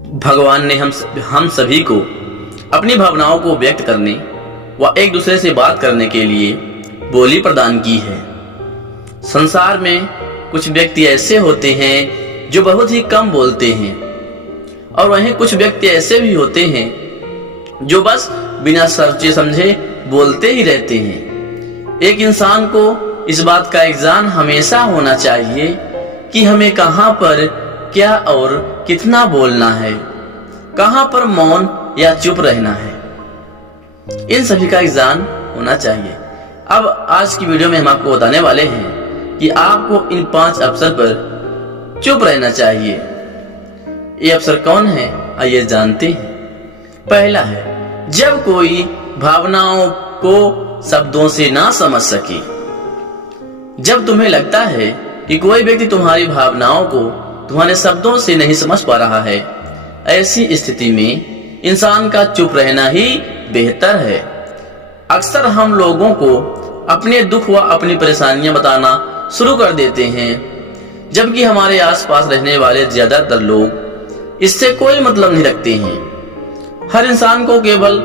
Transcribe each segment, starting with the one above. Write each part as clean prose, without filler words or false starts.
भगवान ने हम सभी को अपनी भावनाओं को व्यक्त करने व एक दूसरे से बात करने के लिए बोली प्रदान की है। संसार में कुछ व्यक्ति ऐसे होते हैं जो बहुत ही कम बोलते हैं और वहीं कुछ व्यक्ति ऐसे भी होते हैं जो बस बिना सोचे समझे बोलते ही रहते हैं। एक इंसान को इस बात का ज्ञान हमेशा होना चाहिए कि हमें कहां पर क्या और कितना बोलना है, कहां पर मौन या चुप रहना है, इन सभी का ज्ञान होना चाहिए। अब आज की वीडियो में हम आपको बताने वाले हैं कि आपको इन 5 अवसर पर चुप रहना चाहिए। ये अवसर कौन है, आइए जानते हैं। पहला है जब कोई भावनाओं को शब्दों से ना समझ सके। जब तुम्हें लगता है कि कोई व्यक्ति तुम्हारी भावनाओं को तुम्हारे शब्दों से नहीं समझ पा रहा है, ऐसी स्थिति में इंसान का चुप रहना ही बेहतर है। अक्सर हम लोगों को अपने दुख व अपनी परेशानियां बताना शुरू कर देते हैं, जबकि हमारे आसपास रहने वाले ज्यादातर लोग इससे कोई मतलब नहीं रखते हैं। हर इंसान को केवल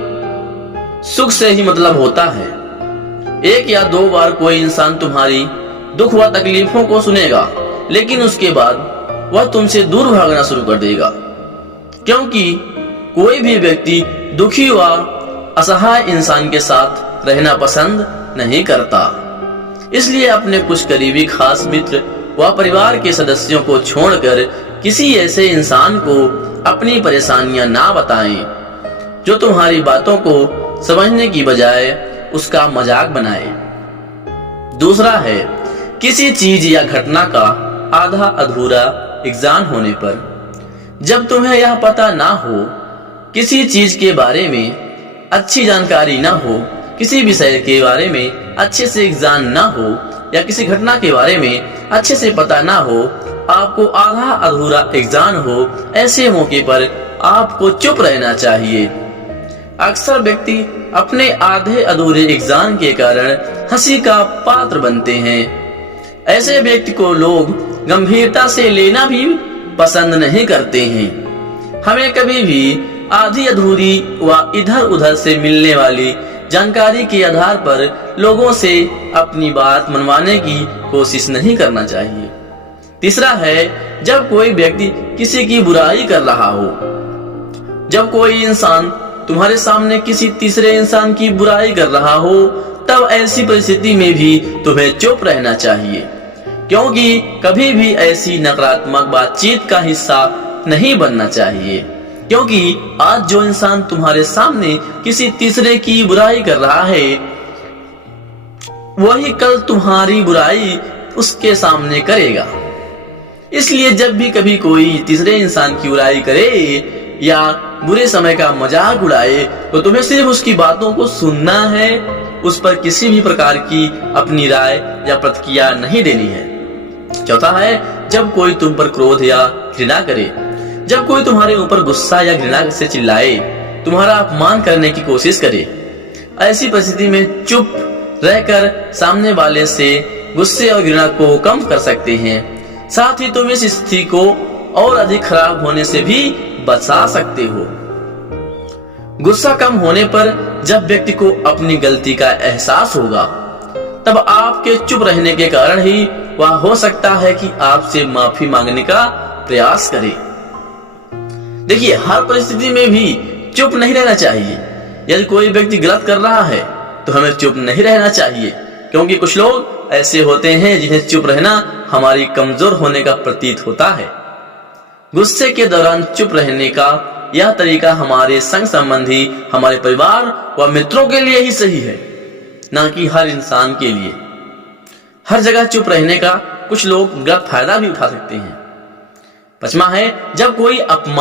सुख से ही मतलब होता है। 1 या 2 बार कोई इंसान तुम्हारी दुख व तकलीफों को सुनेगा, लेकिन उसके बाद वह तुमसे दूर भागना शुरू कर देगा, क्योंकि कोई भी व्यक्ति दुखी व असहाय इंसान के साथ रहना पसंद नहीं करता। इसलिए अपने कुछ करीबी खास मित्र व परिवार के सदस्यों को छोड़कर किसी ऐसे इंसान को अपनी परेशानियां ना बताएं जो तुम्हारी बातों को समझने की बजाय उसका मजाक बनाए। दूसरा है किसी चीज या घटना का आधा अधूरा ज्ञान होने पर। जब तुम्हें यह पता ना हो, किसी चीज के बारे में अच्छी जानकारी ना हो, किसी विषय के बारे में अच्छे से ज्ञान ना हो या किसी घटना के बारे में अच्छे से पता ना हो, आपको आधा अधूरा ज्ञान हो, ऐसे मौके पर आपको चुप रहना चाहिए। अक्सर व्यक्ति अपने आधे अधूरे ज्ञान के कारण हंसी का पात्र बनते हैं। ऐसे व्यक्ति को लोग गंभीरता से लेना भी पसंद नहीं करते हैं। हमें कभी भी आधी अधूरी व इधर उधर से मिलने वाली जानकारी के आधार पर लोगों से अपनी बात मनवाने की कोशिश नहीं करना चाहिए। तीसरा है जब कोई व्यक्ति किसी की बुराई कर रहा हो। जब कोई इंसान तुम्हारे सामने किसी तीसरे इंसान की बुराई कर रहा हो, तब ऐसी परिस्थिति में भी तुम्हें चुप रहना चाहिए, क्योंकि कभी भी ऐसी नकारात्मक बातचीत का हिस्सा नहीं बनना चाहिए। क्योंकि आज जो इंसान तुम्हारे सामने किसी तीसरे की बुराई कर रहा है, वही कल तुम्हारी बुराई उसके सामने करेगा। इसलिए जब भी कभी कोई तीसरे इंसान की बुराई करे या बुरे समय का मजाक उड़ाए, तो तुम्हें सिर्फ उसकी बातों को सुनना है, उस पर किसी भी प्रकार की अपनी राय या प्रतिक्रिया नहीं देनी है। चौथा है जब कोई तुम पर क्रोध या घृणा करे। जब कोई तुम्हारे ऊपर गुस्सा या घृणा से चिल्लाए, तुम्हारा अपमान करने की कोशिश करे, ऐसी परिस्थिति में चुप रहकर सामने वाले से गुस्से और घृणा को कम कर सकते हैं। साथ ही तुम इस स्थिति को और अधिक खराब होने से भी बचा सकते हो। गुस्सा कम होने पर जब व्यक्ति को अपनी गलती का एहसास होगा, तब आपके चुप रहने के कारण ही वह हो सकता है कि आपसे माफी मांगने का प्रयास करे। देखिए, हर परिस्थिति में भी चुप नहीं रहना चाहिए। यदि कोई व्यक्ति गलत कर रहा है तो हमें चुप नहीं रहना चाहिए, क्योंकि कुछ लोग ऐसे होते हैं जिन्हें चुप रहना हमारी कमजोर होने का प्रतीत होता है। गुस्से के दौरान चुप रहने का यह तरीका हमारे संग संबंधी, हमारे परिवार व मित्रों के लिए ही सही है, ना कि हर इंसान के लिए। हर जगह चुप रहने का कुछ लोग गलत फायदा भी उठा सकते हैं। 5वां है जब कोई अपमान